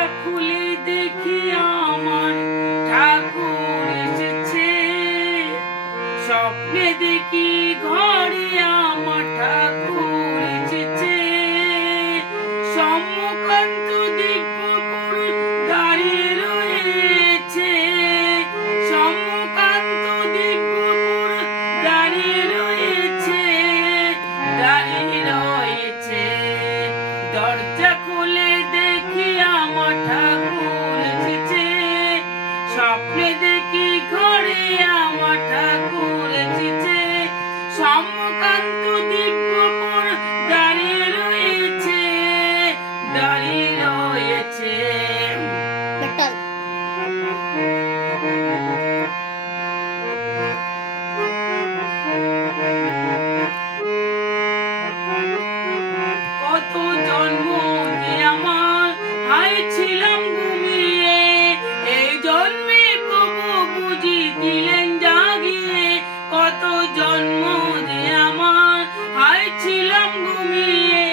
দরজা খুলে দেখি আমার ঠাকুর এসেছে, স্বপ্নে দেখি ঘরে আমার ঠাকুর এসেছে। সম্মুখান্ত দিব্য পুরুষ দাঁড়িয়ে রয়েছে, সম্মুখান্ত দিব্য পুরুষ দাঁড়িয়ে রয়েছে, দাঁড়িয়ে রয়েছে। দরজা খুলে দেখি আমার ঠাকুর এসেছে, স্বপ্নে দেখি ঘরে আমার ঠাকুর এসেছে। সম্মুখান্ত দিব্য পুরুষ দাঁড়িয়ে রয়েছে, দাঁড়িয়ে রয়েছে। কত জন্ম যে আমার হারিয়েছিলাম ঘুমিয়ে, এই জন্মে প্রভু বুঝি দিলেন জাগিয়ে। কত জন্ম যে আমার হারিয়েছিলাম ঘুমিয়ে,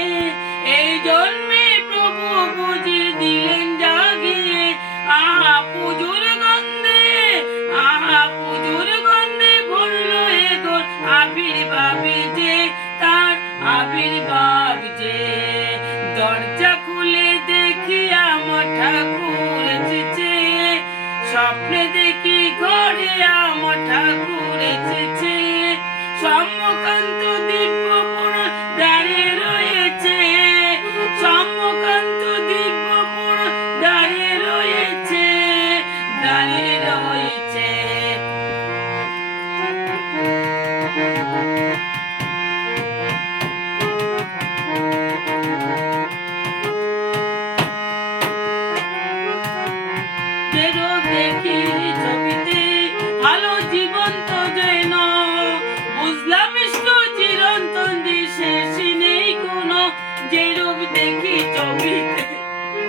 এই জন্মে প্রভু বুঝি দিলেন জাগিয়ে। আহা পুজোর গন্ধে, আহা পুজোর গন্ধে ভরলো এ ঘর, আবির্ভাবে যে তার আবির্ভাব যে। দরজা খুলে দেখি আমার ঠাকুর এসেছে, স্বপ্নে দেখি ঘরে আমার ঠাকুর এসেছে। সম্মুখান্ত দিব্য পুরুষ দাঁড়িয়ে রয়েছে, সম্মুখান্ত দিব্য পুরুষ দাঁড়িয়ে রয়েছে, দাঁড়িয়ে রয়েছে। দেখি ছবিতে ভালো জীবন্ত যেন, বুঝলাম ইষ্ট চিরন্তন যে শেষ নেই কোনো। যে রূপ দেখি ছবিতে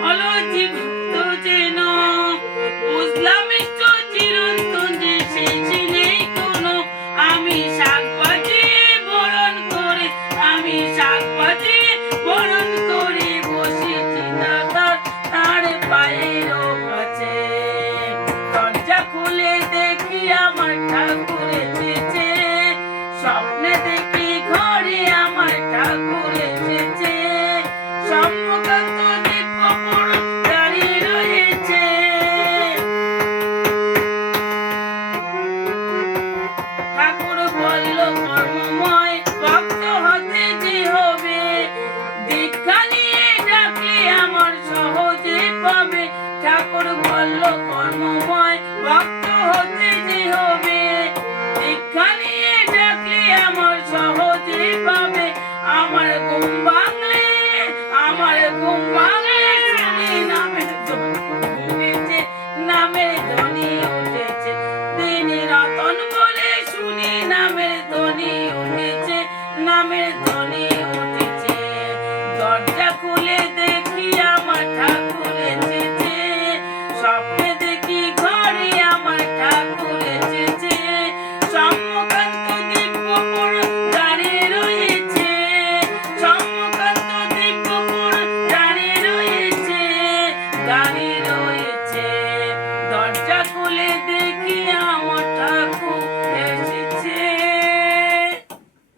ভালো জীবন্ত যেন, বুঝলাম ইষ্ট চিরন্তন যে শেষ নেই কোনো। আমি শাক বাজিয়ে বরণ করে, আমি শাক বাজিয়ে বরণ করে বসেছি তার পায়ের কাছে। দরজা খুলে দেখি আমার ঠাকুর এসেছে, স্বপ্নে দেখি ঘরে আমার ঠাকুর এসেছে। সম্মুখান্ত দিব্য পুরুষ দাঁড়িয়ে রয়েছে। ঠাকুর বলল কর্মময় ভক্ত হতে যে হবে, দীক্ষা নিয়ে ডাকলে আমার সহজে পাবে। ঠাকুর বলল কর্মময় ভক্ত